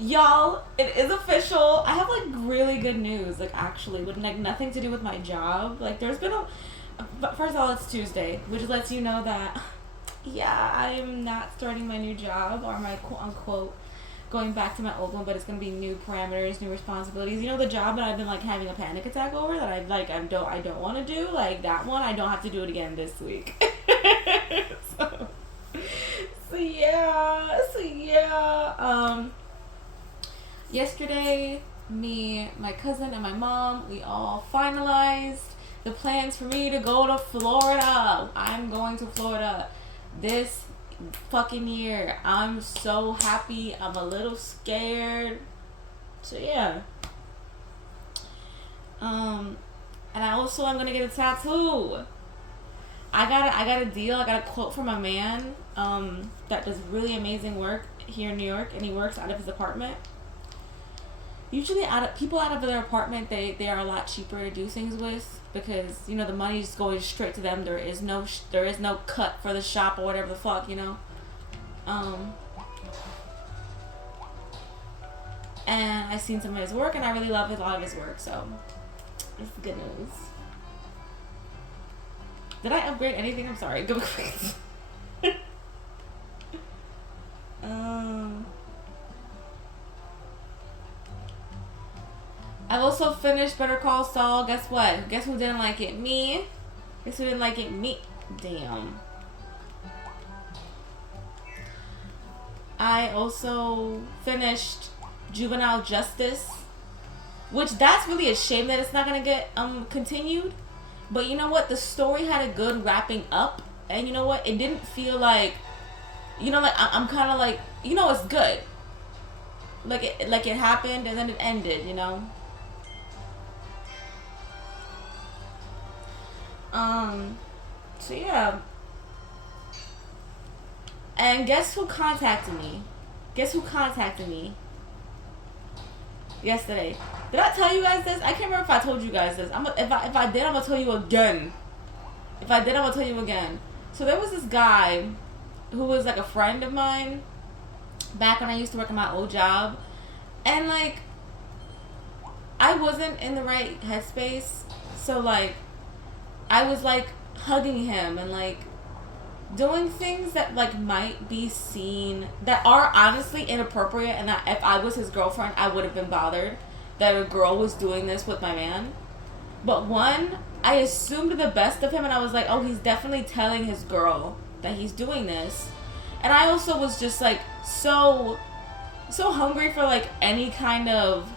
Y'all, it is official. I have like really good news, like actually, with like nothing to do with my job. Like there's been a but first of all, it's Tuesday, which lets you know that yeah, I'm not starting my new job or my quote unquote going back to my old one, but it's gonna be new parameters, new responsibilities. You know, the job that I've been like having a panic attack over that I don't want to do, like that one. I don't have to do it again this week. so, so yeah. Yesterday, me, my cousin, and my mom, we all finalized the plans for me to go to Florida. I'm going to Florida this fucking year. I'm so happy. I'm a little scared. So yeah. And I also am gonna get a tattoo. I got a deal. I got a quote from a man that does really amazing work here in New York, and he works out of his apartment. Usually, people out of their apartment, they are a lot cheaper to do things with because you know the money's going straight to them. There is no cut for the shop or whatever the fuck, you know. And I've seen some of his work, and I really love a lot of his work. So it's good news. Did I upgrade anything? I'm sorry. Go quick. I've also finished Better Call Saul. Guess what? Guess who didn't like it? Me. Guess who didn't like it? Me. Damn. I also finished Juvenile Justice, which that's really a shame that it's not gonna get continued. But you know what? The story had a good wrapping up, and you know what? It didn't feel like, you know, like I'm kind of like, you know, it's good. Like it happened and then it ended, you know. So yeah. And guess who contacted me? Guess who contacted me yesterday? Did I tell you guys this? I can't remember if I told you guys this. If I did, I'm gonna tell you again. If I did, I'm gonna tell you again. So there was this guy who was like a friend of mine back when I used to work at my old job, and like I wasn't in the right headspace, so like I was like hugging him and like doing things that like might be seen that are honestly inappropriate, and that if I was his girlfriend I would have been bothered that a girl was doing this with my man. But one, I assumed the best of him, and I was like, oh, he's definitely telling his girl that he's doing this. And I also was just like so hungry for like any kind of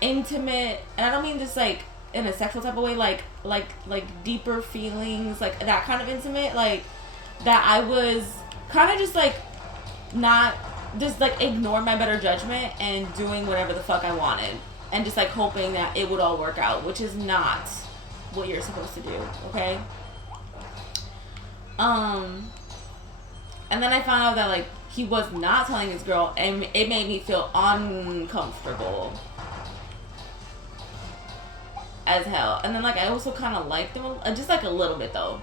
intimate, and I don't mean just like in a sexual type of way, like deeper feelings, like that kind of intimate, like that I was kind of just like not just like ignore my better judgment and doing whatever the fuck I wanted and just like hoping that it would all work out, which is not what you're supposed to do, okay? And then I found out that like he was not telling his girl, and it made me feel uncomfortable as hell. And then like I also kind of liked him just like a little bit though,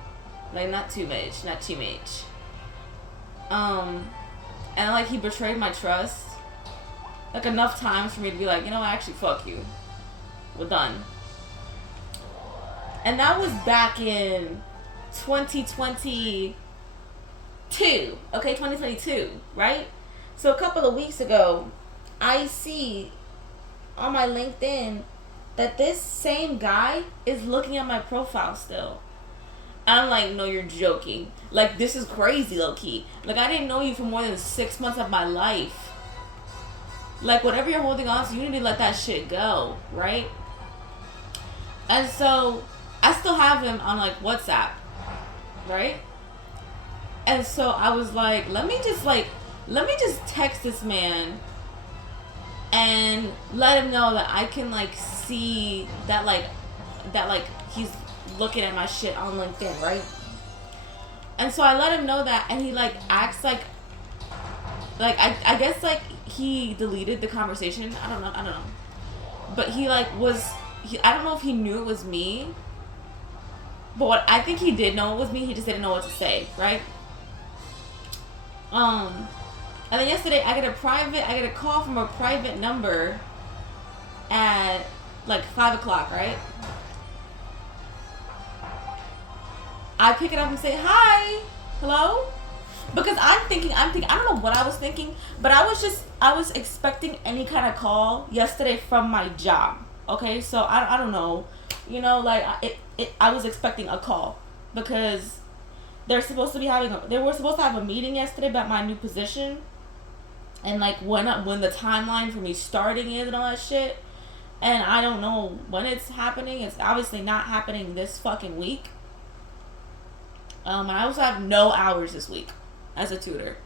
like not too much. And like he betrayed my trust like enough times for me to be like, you know, actually fuck you, we're done. And that was back in 2022, okay, 2022, right? So a couple of weeks ago I see on my LinkedIn that this same guy is looking at my profile still. I'm like, no, you're joking. Like, this is crazy, low-key. Like, I didn't know you for more than 6 months of my life. Like, whatever you're holding on to, you need to let that shit go, right? And so, I still have him on, like, WhatsApp, right? And so, I was like, let me just text this man and let him know that I can, like, see that, like, he's looking at my shit on LinkedIn, right? And so I let him know that, and he like acts like I guess like he deleted the conversation. I don't know. But he like I don't know if he knew it was me. But what I think he did know it was me, he just didn't know what to say, right? And And then yesterday I get a call from a private number at like 5 o'clock, right? I pick it up and say, hi, hello? Because I'm thinking, I don't know what I was thinking, but I was expecting any kind of call yesterday from my job. Okay, so I don't know, you know, like I was expecting a call because they were supposed to have a meeting yesterday about my new position, and like when the timeline for me starting is and all that shit, and I don't know when it's happening. It's obviously not happening this fucking week. And I also have no hours this week as a tutor.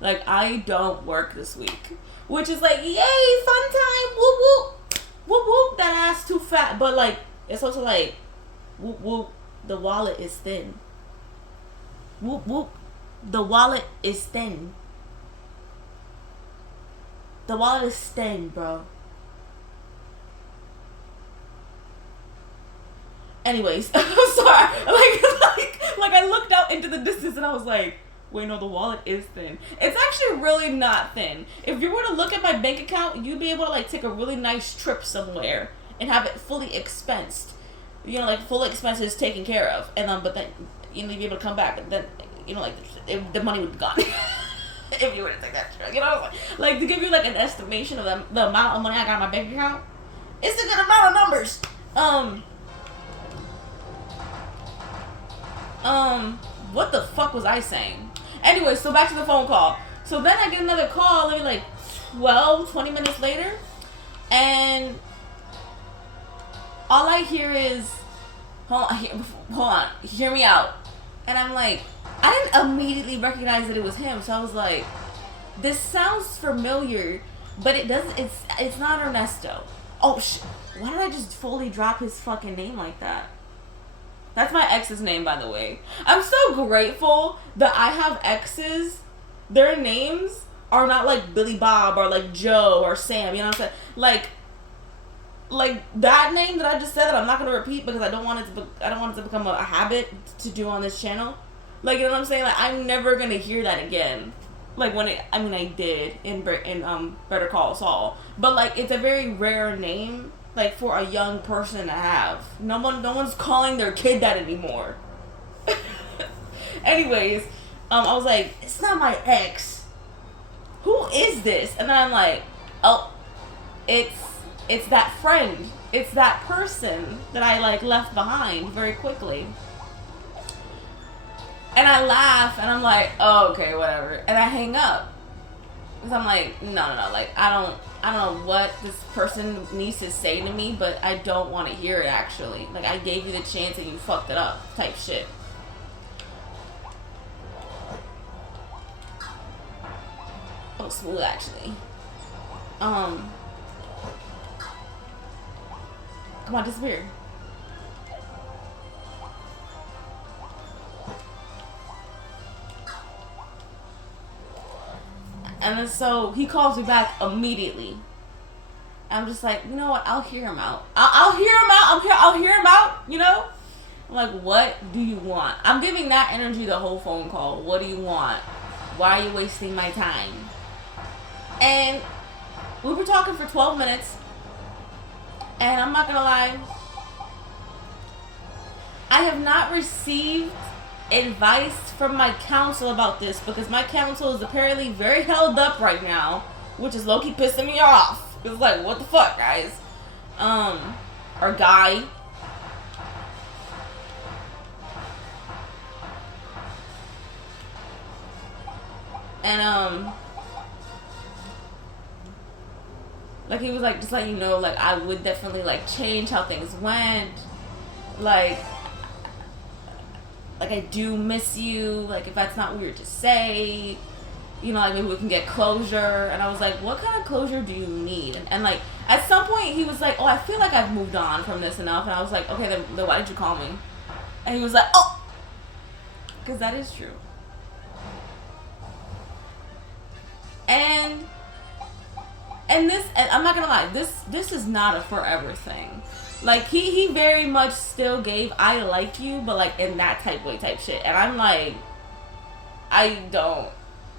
Like, I don't work this week, which is like, yay, fun time, whoop whoop, whoop whoop, that ass too fat. But like, it's also like, whoop whoop, the wallet is thin. Whoop whoop, the wallet is thin. The wallet is thin, bro. Anyways, I'm sorry. Like I looked out into the distance and I was like, wait, no, the wallet is thin. It's actually really not thin. If you were to look at my bank account, you'd be able to like take a really nice trip somewhere and have it fully expensed. You know, like full expenses taken care of, and but then you know you'd be able to come back, and then you know like the money would be gone if you were to take that trip. You know, like to give you like an estimation of the amount of money I got in my bank account. It's a good amount of numbers. What the fuck was I saying? Anyway, so back to the phone call. So then I get another call, maybe like 20 minutes later, and all I hear is, hold on, hear me out. And I'm like, I didn't immediately recognize that it was him, so I was like, this sounds familiar, but it doesn't, it's not Ernesto. Oh shit, why did I just fully drop his fucking name like that? That's my ex's name, by the way. I'm so grateful that I have exes. Their names are not like Billy Bob or like Joe or Sam. You know what I'm saying? Like that name that I just said that I'm not gonna repeat because I don't want it to become a habit to do on this channel. Like, you know what I'm saying? Like, I'm never gonna hear that again. Like I did in Better Call Saul, but like it's a very rare name. Like, for a young person to have. No one's calling their kid that anymore. Anyways, I was like, it's not my ex. Who is this? And then I'm like, oh, it's that friend. It's that person that I like left behind very quickly. And I laugh and I'm like, oh, okay, whatever. And I hang up. Because I'm like, no, like, I don't know what this person needs to say to me, but I don't want to hear it, actually. Like, I gave you the chance and you fucked it up, type shit. Oh, smooth, actually. Come on, disappear. And then so he calls me back immediately. I'm just like, you know what? I'll hear him out. I'll hear him out. I'll hear him out. You know, I'm like, what do you want? I'm giving that energy the whole phone call. What do you want? Why are you wasting my time? And we were talking for 12 minutes. And I'm not gonna lie, I have not received advice from my counsel about this because my counsel is apparently very held up right now, which is low-key pissing me off. It's like, what the fuck, guys? Or guy. And like he was like, just letting you know, like I would definitely like change how things went. Like I do miss you, like if that's not weird to say, you know, like maybe we can get closure. And I was like, what kind of closure do you need? And like at some point he was like, oh, I feel like I've moved on from this enough. And I was like, okay, then why did you call me? And he was like, oh, because that is true. And this, and I'm not gonna lie, this is not a forever thing. Like, he very much still gave I like you, but like in that type shit. And I'm like, I don't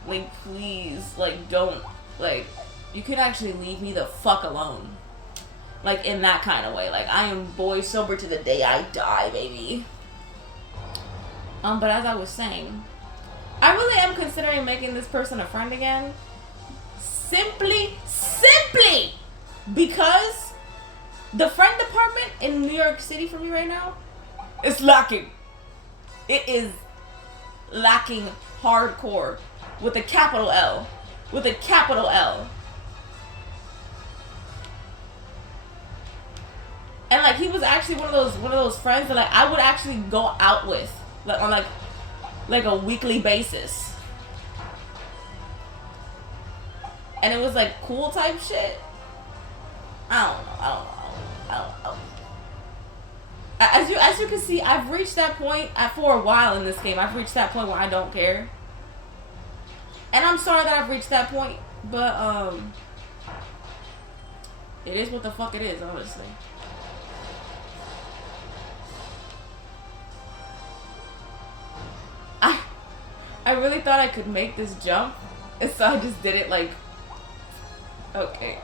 Like, please, like, don't, like, you can actually leave me the fuck alone. Like, in that kind of way. Like, I am boy sober to the day I die, baby. But as I was saying, I really am considering making this person a friend again. Simply because the friend department in New York City for me right now is lacking. It is lacking hardcore with a capital L. With a capital L. And like he was actually one of those friends that like I would actually go out with like on like a weekly basis. And it was like cool type shit. I don't know. As you can see, I've reached that point for a while in this game. I've reached that point where I don't care. And I'm sorry that I've reached that point, but it is what the fuck it is, honestly. I really thought I could make this jump, and so I just did it like, okay.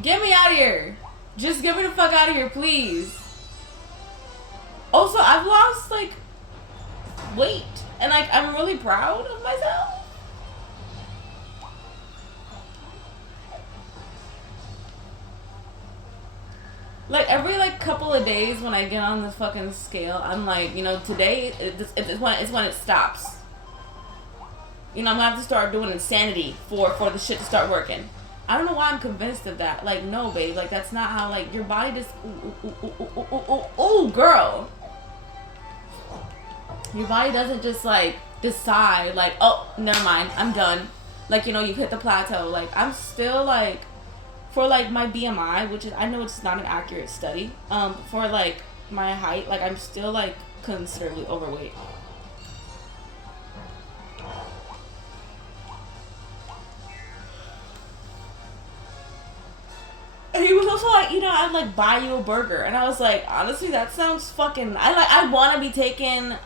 Get me out of here. Just get me the fuck out of here, please. Also, I've lost, like, weight. And, like, I'm really proud of myself. Like, every, like, couple of days when I get on this fucking scale, I'm like, you know, today, it's when it stops. You know, I'm gonna have to start doing insanity for the shit to start working. I don't know why I'm convinced of that. Like, no, babe. Like, that's not how, like, your body just... Ooh, girl. Your body doesn't just, like, decide, like, oh, never mind. I'm done. Like, you know, you've hit the plateau. Like, I'm still, like... For, like, my BMI, which is... I know it's not an accurate study. For, like, my height, like, I'm still, like, considerably overweight. And he was also like, you know, I'd like buy you a burger, and I was like, honestly, that sounds fucking. I want to be taken.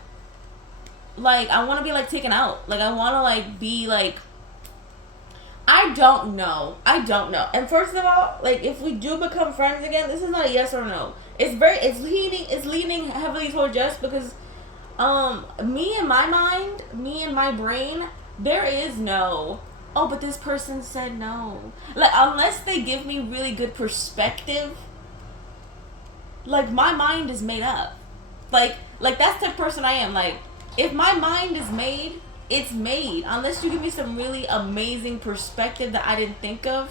Like, I want to be like taken out. Like, I want to like be like. I don't know. And first of all, like, if we do become friends again, this is not a yes or no. It's leaning heavily towards yes because, me and my brain, there is no. Oh, but this person said no. Like, unless they give me really good perspective, like, my mind is made up. Like that's the person I am. Like, if my mind is made, it's made. Unless you give me some really amazing perspective that I didn't think of,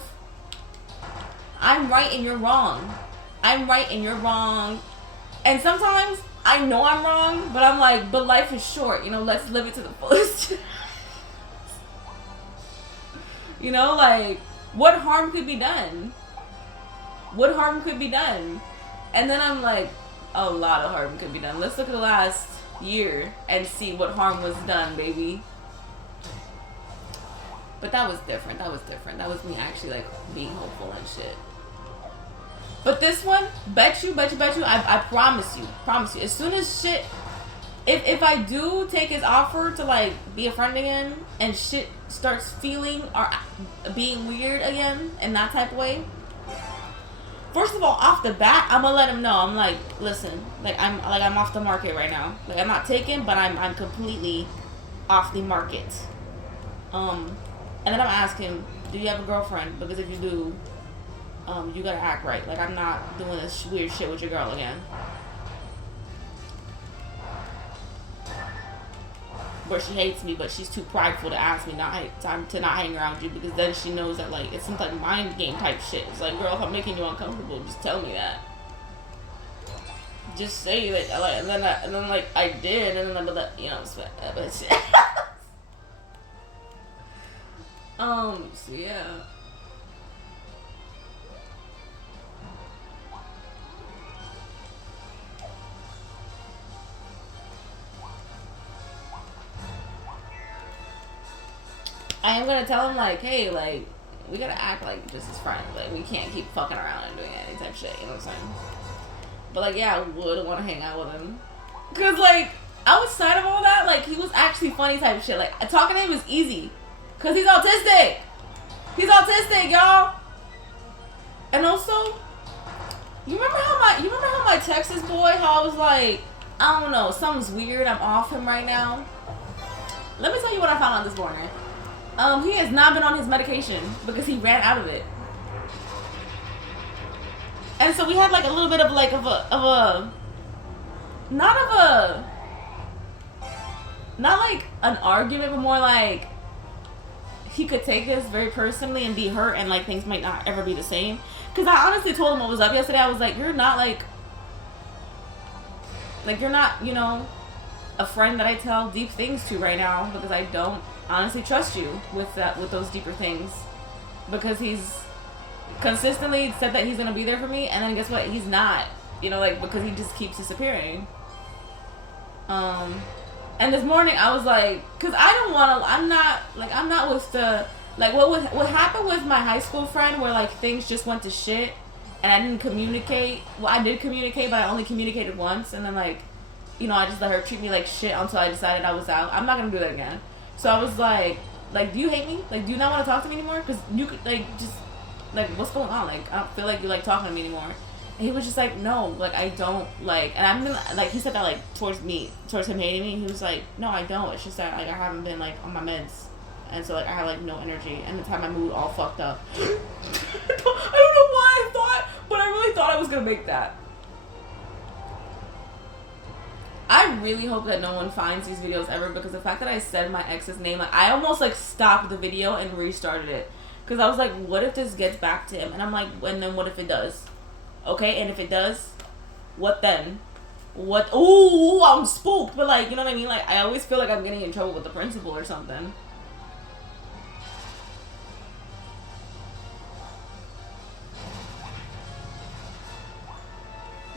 I'm right and you're wrong. I'm right and you're wrong. And sometimes I know I'm wrong, but I'm like, but life is short. You know, let's live it to the fullest. You know, like, what harm could be done? What harm could be done? And then I'm like, a lot of harm could be done. Let's look at the last year and see what harm was done, baby. But that was different. That was me actually, like, being hopeful and shit. But this one, bet you, I promise you. As soon as shit... If I do take his offer to, like, be a friend again, and shit starts feeling or being weird again in that type of way, first of all, off the bat, I'm gonna let him know. I'm like, listen, I'm off the market right now. Like, I'm not taken, but I'm completely off the market. And then I'm gonna ask him, do you have a girlfriend? Because if you do, you gotta act right. Like, I'm not doing this weird shit with your girl again. Where she hates me, but she's too prideful to ask me to not hang around you, because then she knows that, like, it's some like mind game type shit. It's like, girl, if I'm making you uncomfortable, just tell me that. Just say that, like, and then like I did, and then I'm like, you know, but shit. So yeah. I am gonna tell him like, hey, like, we gotta act like just his friend. Like, we can't keep fucking around and doing any type of shit. You know what I'm saying? But like, yeah, I would want to hang out with him, cause like outside of all that, like he was actually funny type of shit. Like talking to him was easy, cause he's autistic. He's autistic, y'all. And also, you remember how my Texas boy, how I was like, I don't know, something's weird. I'm off him right now. Let me tell you what I found out this morning. He has not been on his medication because he ran out of it. And so we had like a little bit of like not like an argument, but more like he could take this very personally and be hurt, and like things might not ever be the same. Because I honestly told him what was up yesterday. I was like, you're not like you're not, you know, a friend that I tell deep things to right now, because I don't honestly trust you with those deeper things, because he's consistently said that he's gonna be there for me, and then guess what? He's not. You know, like, because he just keeps disappearing. And this morning I was like, because I'm not with the, like, what happened with my high school friend, where like things just went to shit and I didn't communicate. Well, I did communicate, but I only communicated once, and then like, you know, I just let her treat me like shit until I decided I was out. I'm not gonna do that again. So I was like, do you hate me? Like, do you not want to talk to me anymore? Because you could, like, just, like, what's going on? Like, I don't feel like you like talking to me anymore. And he was just like, no, like, I don't, like, and I'm gonna, like, he said that, like, towards him hating me. He was like, no, I don't. It's just that, like, I haven't been, like, on my meds. And so, like, I have, like, no energy. And it's had my mood all fucked up. I don't know why I thought, but I really thought I was gonna make that. I really hope that no one finds these videos ever, because the fact that I said my ex's name, like, I almost, like, stopped the video and restarted it. Because I was like, what if this gets back to him? And I'm like, and then what if it does? Okay, and if it does, what then? What? Ooh, I'm spooked. But, like, you know what I mean? Like, I always feel like I'm getting in trouble with the principal or something.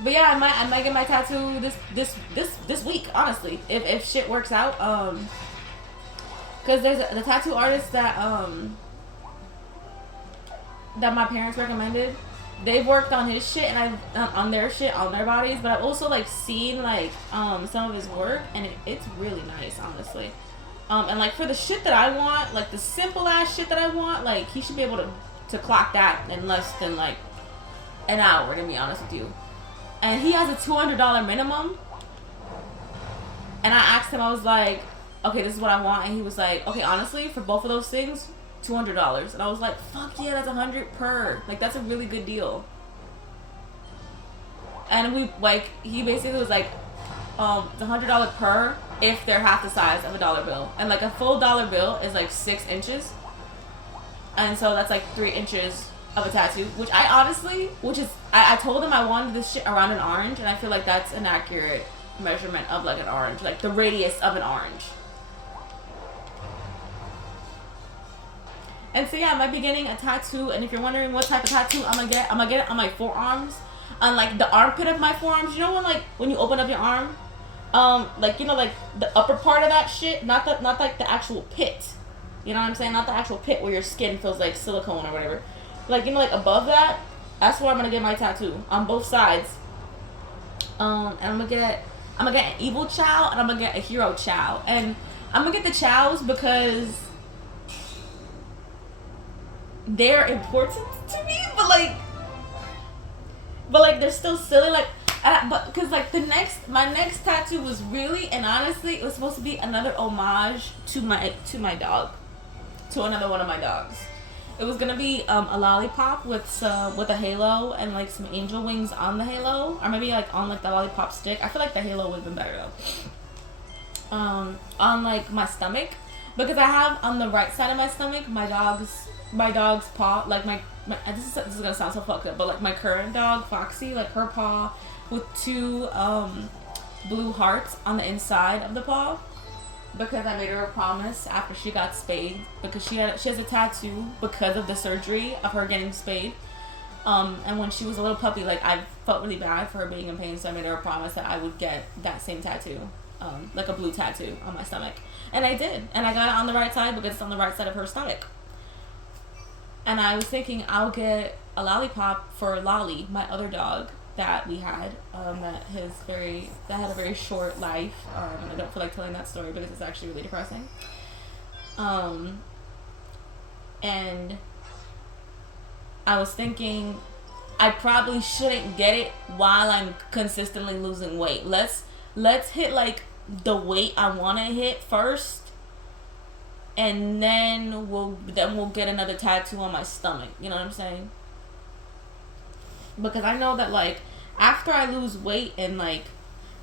But yeah, I might get my tattoo this week, honestly, if shit works out. Because there's the tattoo artist that my parents recommended. They've worked on his shit and on their shit on their bodies, but I've also like seen like some of his work, and it's really nice, honestly. And like for the shit that I want, like the simple ass shit that I want, like he should be able to clock that in less than like an hour, to be honest with you. And he has a $200 minimum. And I asked him, I was like, okay, this is what I want. And he was like, okay, honestly, for both of those things, $200. And I was like, fuck yeah, that's $100 per. Like, that's a really good deal. And we, like, he basically was like, it's $100 per if they're half the size of a dollar bill. And like a full dollar bill is like 6 inches. And so that's like 3 inches of a tattoo, which I honestly, I told him I wanted this shit around an orange, and I feel like that's an accurate measurement of like an orange, like the radius of an orange. And so yeah, I might be getting a tattoo, and if you're wondering what type of tattoo I'm gonna get it on my forearms, on like the armpit of my forearms. You know when you open up your arm, like, you know, like the upper part of that shit, not like the actual pit. You know what I'm saying? Not the actual pit where your skin feels like silicone or whatever. Like, you know, like above that, that's where I'm gonna get my tattoo on both sides. And I'm gonna get an evil chow, and I'm gonna get a hero chow. And I'm gonna get the chows because they're important to me, but like they're still silly. Like, but because like my next tattoo was really, and honestly, it was supposed to be another homage to my dog, to another one of my dogs. It was gonna be a lollipop with a halo and like some angel wings on the halo, or maybe like on like the lollipop stick. I feel like the halo would have been better though. On like my stomach, because I have on the right side of my stomach my dog's paw, like my this is gonna sound so fucked up, but like my current dog Foxy, like her paw with 2 blue hearts on the inside of the paw. Because I made her a promise after she got spayed, because she has a tattoo because of the surgery of her getting spayed. And when she was a little puppy, like, I felt really bad for her being in pain, so I made her a promise that I would get that same tattoo. like a blue tattoo on my stomach. And I did. And I got it on the right side because it's on the right side of her stomach. And I was thinking I'll get a lollipop for Lolly, my other dog that we had, that had a very short life. And I don't feel like telling that story because it's actually really depressing. And I was thinking I probably shouldn't get it while I'm consistently losing weight. Let's hit like the weight I want to hit first, and then we'll get another tattoo on my stomach. You know what I'm saying? Because I know that like after I lose weight and like,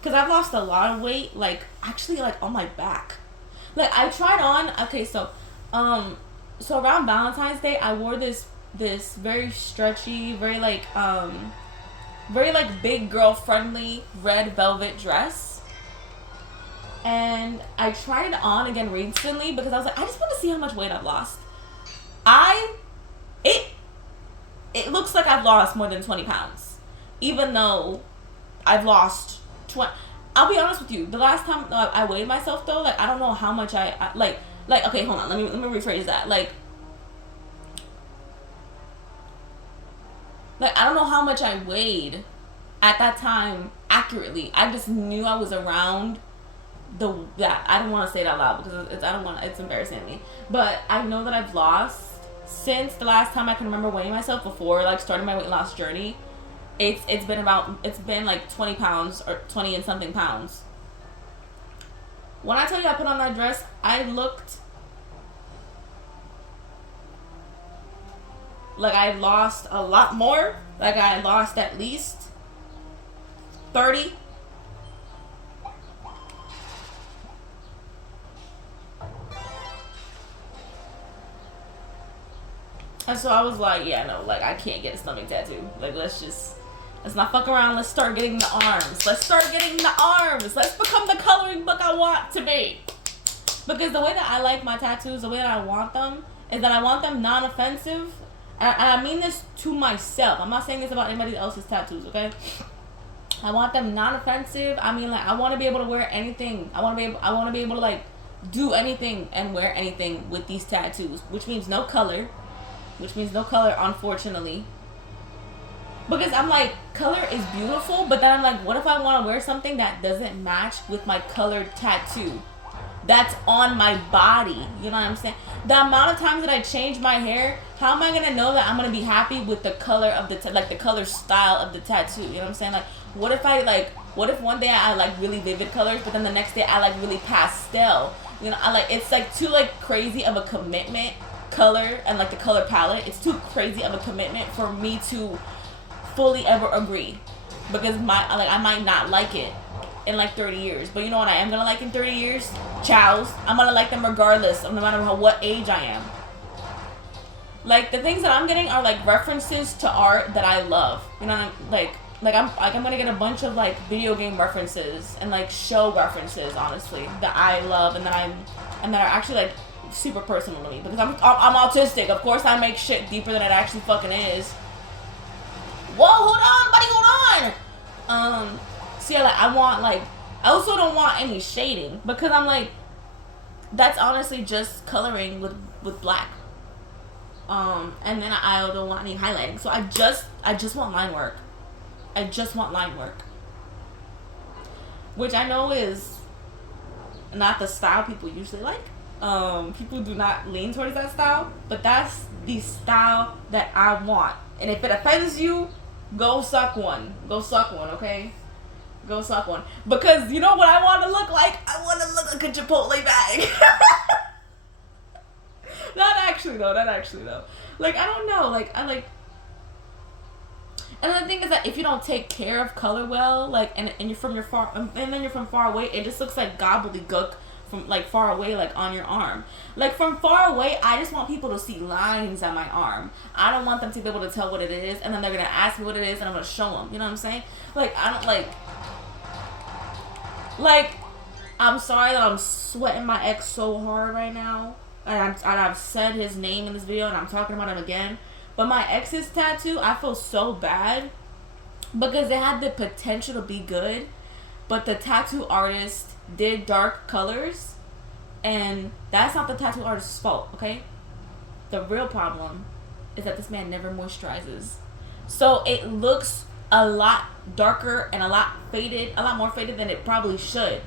because I've lost a lot of weight, like actually like on my back. Like I tried on, okay, so around Valentine's Day I wore this very stretchy, very like big girl friendly red velvet dress. And I tried it on again recently because I was like, I just want to see how much weight I've lost. It looks like I've lost more than 20 pounds. Even though I've lost 20. I'll be honest with you. The last time I weighed myself though, like I don't know how much I like okay, hold on. Let me rephrase that. Like I don't know how much I weighed at that time accurately. I just knew I was around that. I don't want to say it out loud because it's embarrassing to me. But I know that I've lost since the last time I can remember weighing myself before like starting my weight loss journey. It's been like 20 pounds or 20 and something pounds. When I tell you I put on that dress, I looked like I lost a lot more. Like I lost at least 30. And so I was like, yeah, no, like I can't get a stomach tattoo. Like let's not fuck around. Let's start getting the arms. Let's become the coloring book I want to be. Because the way that I like my tattoos, the way that I want them, is that I want them non-offensive. And I mean this to myself. I'm not saying this about anybody else's tattoos, okay? I want them non-offensive. I mean, like, I want to be able to wear anything. I want to be able to, like, do anything and wear anything with these tattoos. Which means no color, unfortunately. Because I'm like, color is beautiful, but then I'm like, what if I want to wear something that doesn't match with my colored tattoo that's on my body? You know what I'm saying? The amount of times that I change my hair, how am I gonna know that I'm gonna be happy with the color of the the color style of the tattoo? You know what I'm saying? Like, what if one day I like really vivid colors, but then the next day I like really pastel? You know, it's like too like crazy of a commitment, color and like the color palette. It's too crazy of a commitment for me to fully ever agree, because I might not like it in like 30 years, but you know what I am gonna like in 30 years? Chows. I'm gonna like them regardless of no matter what age I am. Like the things that I'm getting are like references to art that I love. You know, I'm gonna get a bunch of like video game references and like show references, honestly, that I love and that are actually like super personal to me, because I'm autistic. Of course, I make shit deeper than it actually fucking is. Whoa, hold on, buddy, hold on. So yeah, like I also don't want any shading, because I'm like, that's honestly just coloring with black. And then I don't want any highlighting. So I just want line work. I just want line work. Which I know is not the style people usually like. People do not lean towards that style, but that's the style that I want. And if it offends you, go suck one. Go suck one, okay? Go suck one. Because you know what I want to look like? I want to look like a Chipotle bag. Not actually though. Like, I don't know. Like, I like... And the thing is that if you don't take care of color well, like, and then you're from far away, it just looks like gobbledygook from like far away, like on your arm. Like from far away, I just want people to see lines on my arm. I don't want them to be able to tell what it is, and then they're gonna ask me what it is, and I'm gonna show them. You know what I'm saying? Like, I don't like. I'm sorry that I'm sweating my ex so hard right now, and I've said his name in this video, and I'm talking about him again. But my ex's tattoo, I feel so bad because it had the potential to be good, but the tattoo artist did dark colors, and that's not the tattoo artist's fault, okay? The real problem is that this man never moisturizes. So it looks a lot darker and a lot more faded than it probably should.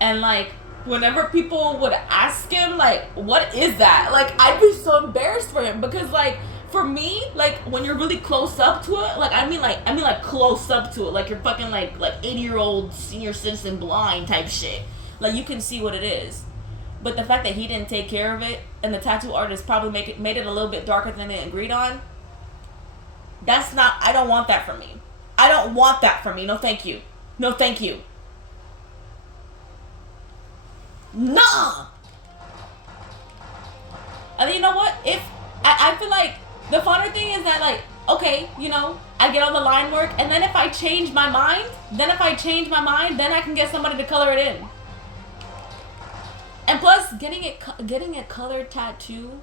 And like, whenever people would ask him, like, what is that? Like, I'd be so embarrassed for him, because like, for me, like, when you're really close up to it, like, I mean like close up to it, like you're fucking like 80-year-old senior citizen blind type shit. Like, you can see what it is. But the fact that he didn't take care of it, and the tattoo artist probably made it a little bit darker than they agreed on, that's not, I don't want that for me. I don't want that for me. No thank you. No thank you. Nah! And you know what? If, I feel like, the funner thing is that, like, okay, you know, I get all the line work, and then if I change my mind, then I can get somebody to color it in. And plus, getting a colored tattoo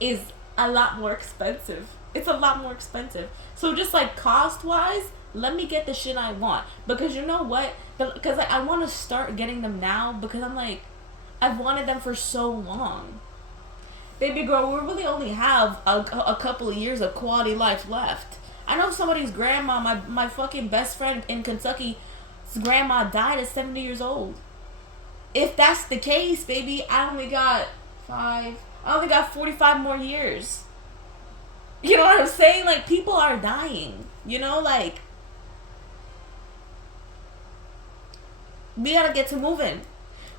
is a lot more expensive. It's a lot more expensive. So just like cost-wise, let me get the shit I want. Because you know what? Because like, I want to start getting them now, because I'm like, I've wanted them for so long. Baby girl, we really only have a couple of years of quality life left. I know somebody's grandma, my fucking best friend in Kentucky's grandma died at 70 years old. If that's the case, baby, I only got 45 more years. You know what I'm saying? Like, people are dying. You know, like, we gotta get to moving.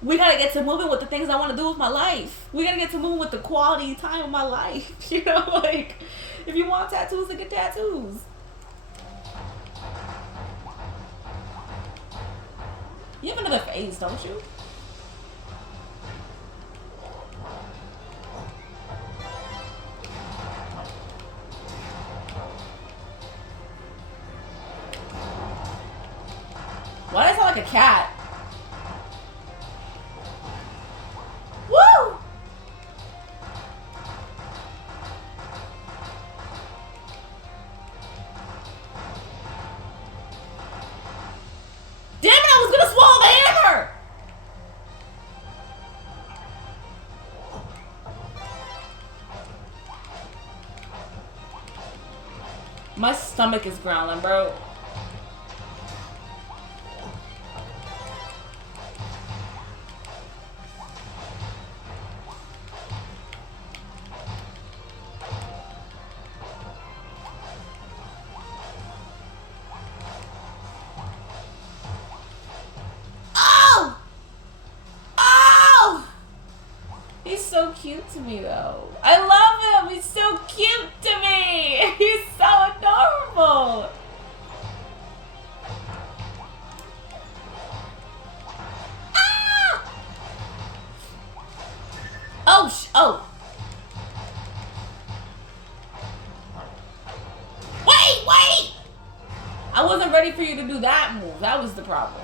We gotta get to moving with the things I want to do with my life. We gotta get to moving with the quality time of my life. You know, like, if you want tattoos, then get tattoos. You have another phase, don't you? Why does it sound like a cat? Woo! Damn it, I was gonna swallow the hammer! My stomach is growling, bro. So cute to me though. I love him. He's so cute to me. He's so adorable. Ah! Oh. Wait. I wasn't ready for you to do that move. That was the problem.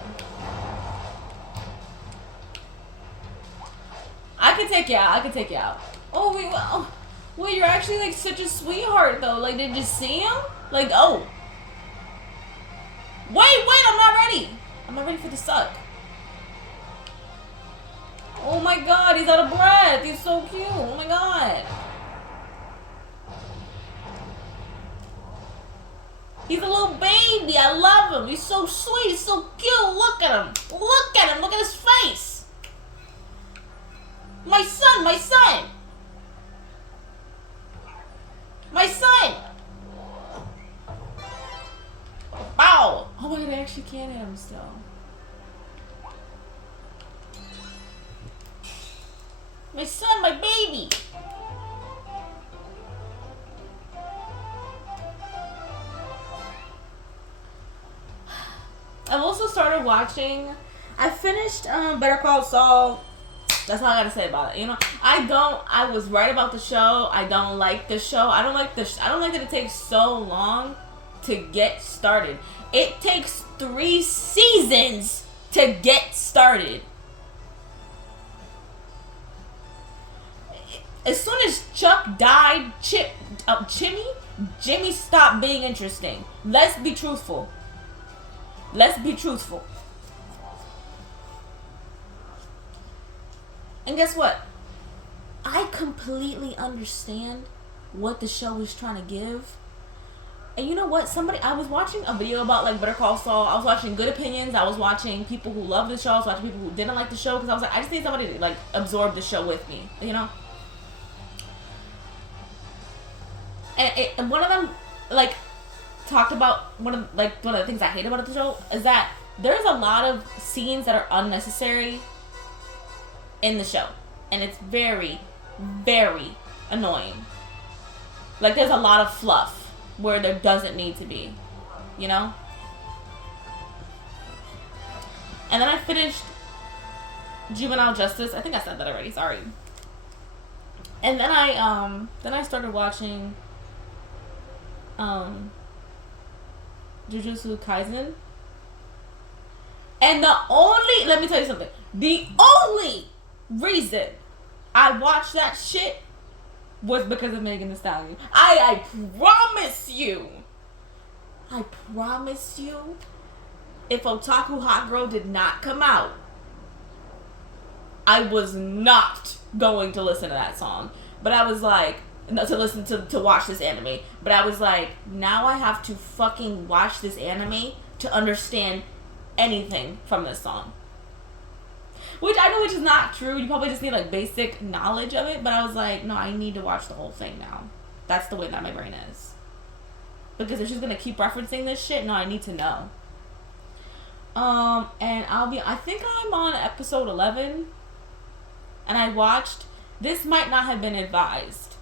I can take you out. Oh, wait, well, you're actually, like, such a sweetheart, though. Like, did you see him? Like, oh. Wait, I'm not ready. I'm not ready for the suck. Oh, my God, he's out of breath. He's so cute. Oh, my God. He's a little baby. I love him. He's so sweet. He's so cute. Look at him. Look at him. Look at his face. My son! Wow! Oh my God, I actually can hit him still. My son, my baby! I've also started watching, I finished Better Call Saul. That's all I gotta say about it. You know, I was right about the show. I don't like the show. I don't like that it takes so long to get started. It takes 3 seasons to get started. As soon as Chuck died, Jimmy stopped being interesting. Let's be truthful. And guess what? I completely understand what the show is trying to give. And you know what? I was watching a video about like Better Call Saul. I was watching good opinions. I was watching people who love the show. I was watching people who didn't like the show because I was like, I just need somebody to like absorb the show with me, you know. And one of them like talked about one of the things I hate about the show is that there's a lot of scenes that are unnecessary in the show, and it's very, very annoying. Like there's a lot of fluff where there doesn't need to be, you know? And then I finished Juvenile Justice. I think I said that already, sorry. And then I started watching Jujutsu Kaisen. And let me tell you something. The only reason I watched that shit was because of Megan Thee Stallion. I promise you, if Otaku Hot Girl did not come out, I was not going to listen to that song. But I was like, to watch this anime. But I was like, now I have to fucking watch this anime to understand anything from this song. Which is not true. You probably just need like basic knowledge of it. But I was like, no, I need to watch the whole thing now. That's the way that my brain is. Because if she's gonna keep referencing this shit, no, I need to know. And I think I'm on episode 11. And I watched, this might not have been advised,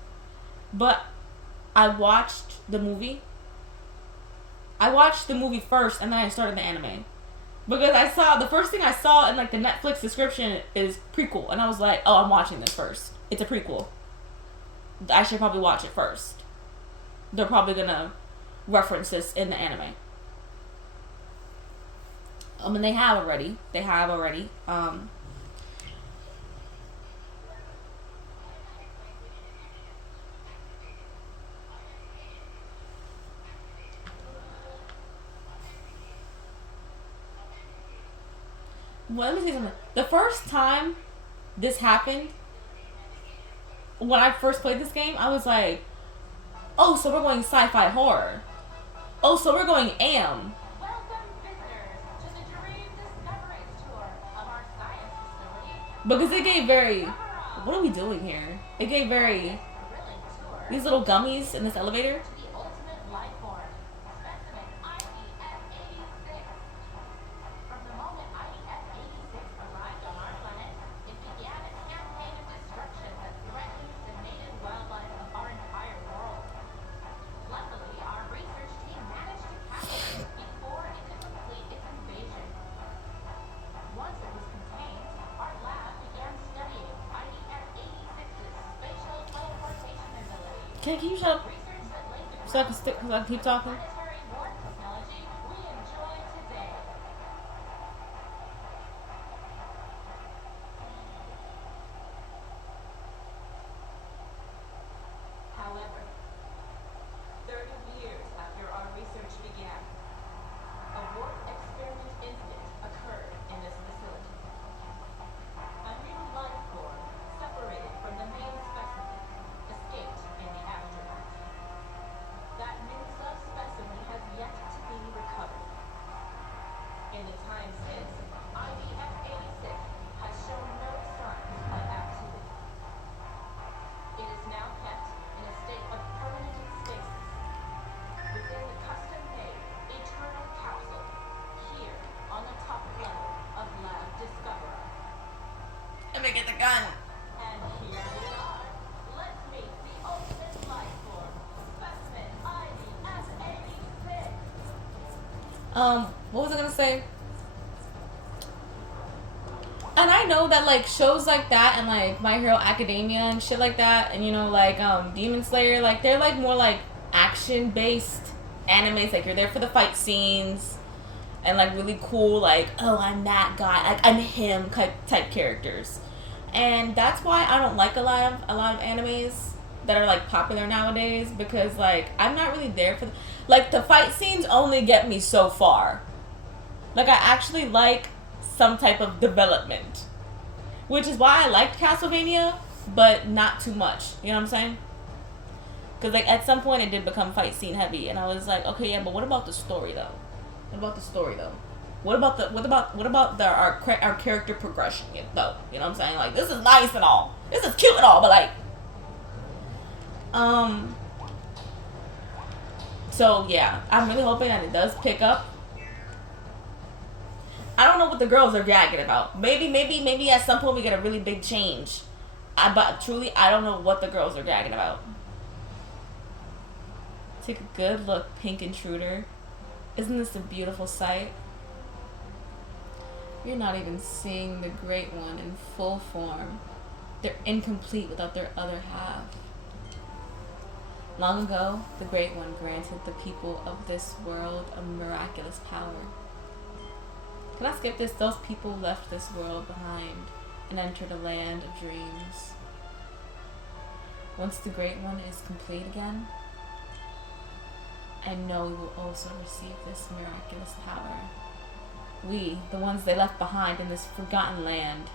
but I watched the movie. I watched the movie first and then I started the anime. Because the first thing I saw in like the Netflix description is prequel. And I was like, oh, I'm watching this first. It's a prequel. I should probably watch it first. They're probably gonna reference this in the anime. And they have already. Well, let me say something. The first time this happened, when I first played this game, I was like, oh, so we're going sci-fi horror. Oh, so we're going AM. Welcome, visitors, to the Dream Discoveries Tour of our science facility. Because it gave very... What are we doing here? It gave very... These little gummies in this elevator. The ultimate life form, specimen IDF-86. From the moment IDF-86 arrived on our planet, it began a campaign of destruction that threatens the native wildlife of our entire world. Luckily, our research team managed to capture it before it could complete its invasion. Once it was contained, our lab began studying IDF-86's spatial teleportation ability. Can you shut up? Research that laid the So I can keep talking? planetary warp technology we enjoy today. However, 30 years after our research began, a warp experiment incident occurred in this facility. A new life form, separated from the main specimen, escaped in the aftermath. That new subspecimen has yet to be recovered. In the time since, IDF-86 has shown no signs of activity. It is now kept in a state of permanent stasis within the custom-made eternal capsule here on the top level of Lab Discoverer. Let me get the gun. And here we are. Let's meet the ultimate life form, specimen IDF-86. What was I gonna say? And I know that like shows like that and like My Hero Academia and shit like that, and you know like Demon Slayer, like they're like more like action based animes. Like you're there for the fight scenes and like really cool like, oh, I'm that guy, like I'm him type characters. And that's why I don't like a lot of animes that are like popular nowadays, because like I'm not really there for like the fight scenes only get me so far. Like I actually like some type of development. which is why I liked Castlevania, but not too much. You know what I'm saying? Because like at some point it did become fight scene heavy, and I was like, okay, yeah, but what about the story though? What about the story though? What about our character progression though? You know what I'm saying? Like, this is nice and all, this is cute and all, but like, so yeah, I'm really hoping that it does pick up. I don't know what the girls are gagging about. Maybe at some point we get a really big change. But truly, I don't know what the girls are gagging about. Take a good look, Pink Intruder. Isn't this a beautiful sight? You're not even seeing the Great One in full form. They're incomplete without their other half. Long ago, the Great One granted the people of this world a miraculous power. Can I skip this? Those people left this world behind and entered a land of dreams. Once the Great One is complete again, I know we will also receive this miraculous power. We, the ones they left behind in this forgotten land.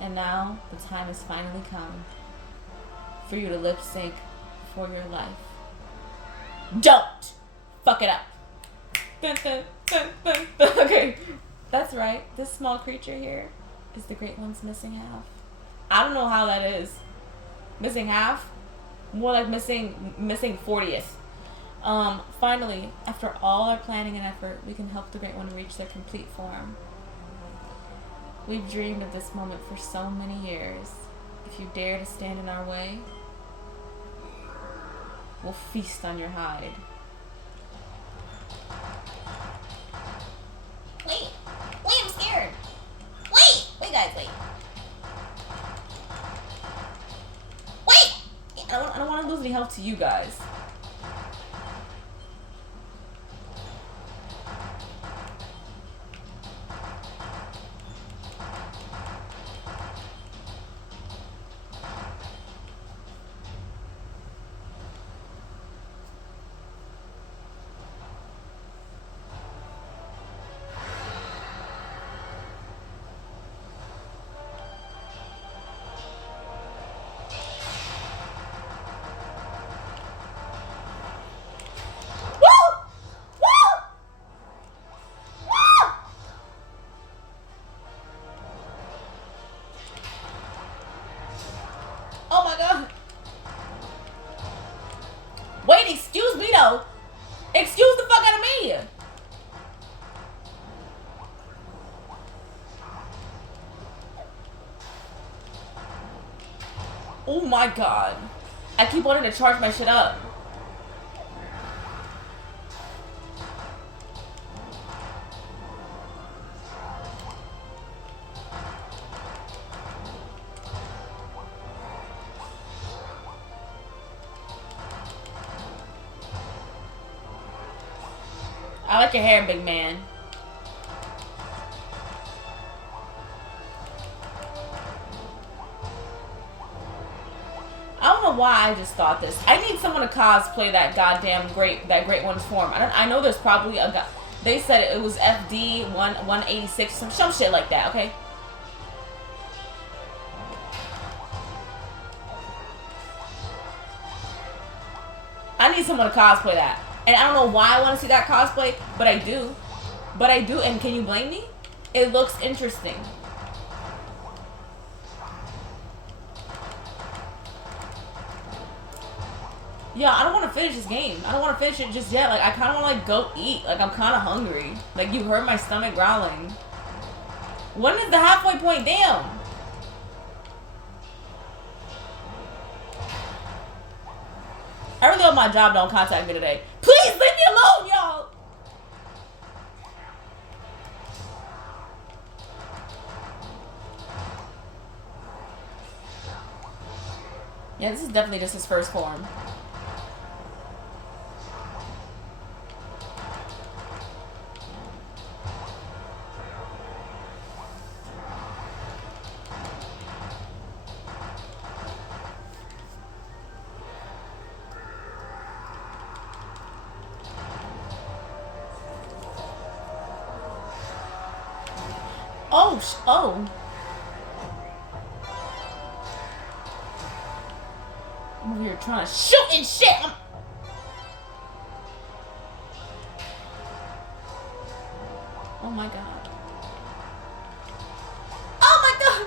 And now, the time has finally come for you to lip sync for your life. Don't fuck it up. Dun, dun, dun, dun, dun. Okay, that's right. This small creature here is the Great One's missing half. I don't know how that is. Missing half? More like missing 40th. Finally, after all our planning and effort, we can help the Great One reach their complete form. We've dreamed of this moment for so many years. If you dare to stand in our way, we'll feast on your hide. Wait, I'm scared. Wait guys, wait. Wait! I don't want to lose any help to you guys. Wait, excuse me though. Excuse the fuck out of me. Oh my god. I keep wanting to charge my shit up. I like your hair, big man. I don't know why I just thought this. I need someone to cosplay that goddamn Great One's form. I know there's probably a guy. They said it was FD 186, some shit like that. Okay. I need someone to cosplay that. And I don't know why I want to see that cosplay, but I do. And can you blame me? It looks interesting. Yeah, I don't want to finish this game. I don't want to finish it just yet. Like, I kind of want to, like, go eat. Like, I'm kind of hungry. Like, you heard my stomach growling. When is the halfway point? Damn. I really hope my job don't contact me today. Please leave me alone, y'all. Yeah, this is definitely just his first form. Oh. I'm over here trying to shoot and shit. Oh my god. Oh my god.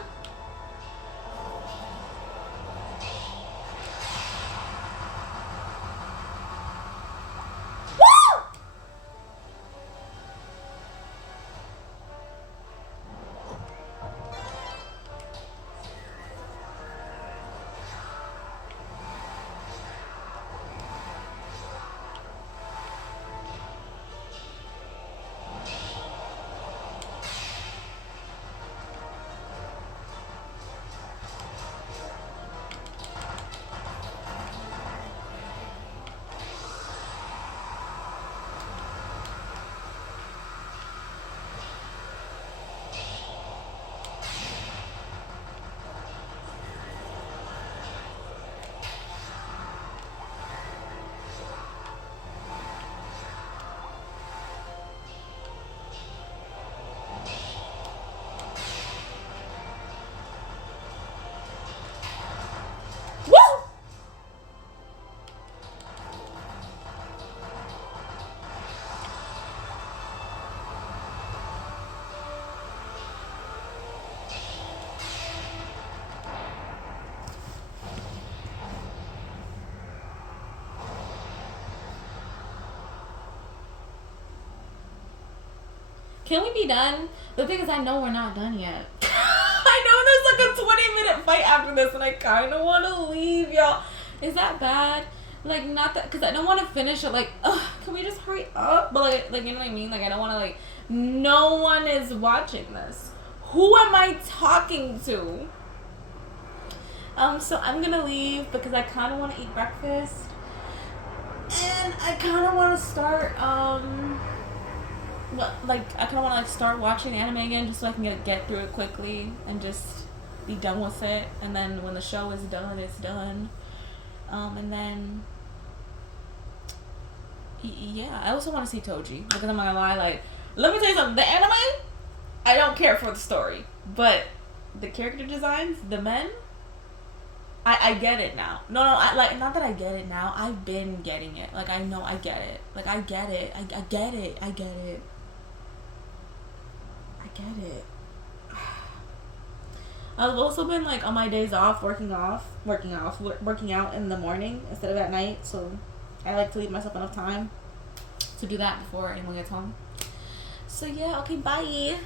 Woo! Can we be done? The thing is, I know we're not done yet. I know there's like a 20-minute fight after this, and I kind of want to leave, y'all. Is that bad? Like, not that, because I don't want to finish it. Like, ugh, can we just hurry up? But like, you know what I mean? Like, I don't want to, like, no one is watching this. Who am I talking to? So I'm gonna leave because I kind of want to eat breakfast, and I kind of want to start, like, I kind of want to, like, start watching anime again just so I can get through it quickly and just be done with it. And then when the show is done, it's done. And then, yeah, I also want to see Toji, because I'm not gonna lie, like, let me tell you something, the anime, I don't care for the story, but the character designs, the men, I get it now. No, I, like, not that I get it now, I've been getting it. Like, I know I get it. Like, I get it. I get it. I get it. I get it. I've also been, like, on my days off, working out in the morning instead of at night, so I like to leave myself enough time to do that before anyone gets home. So yeah, okay, bye.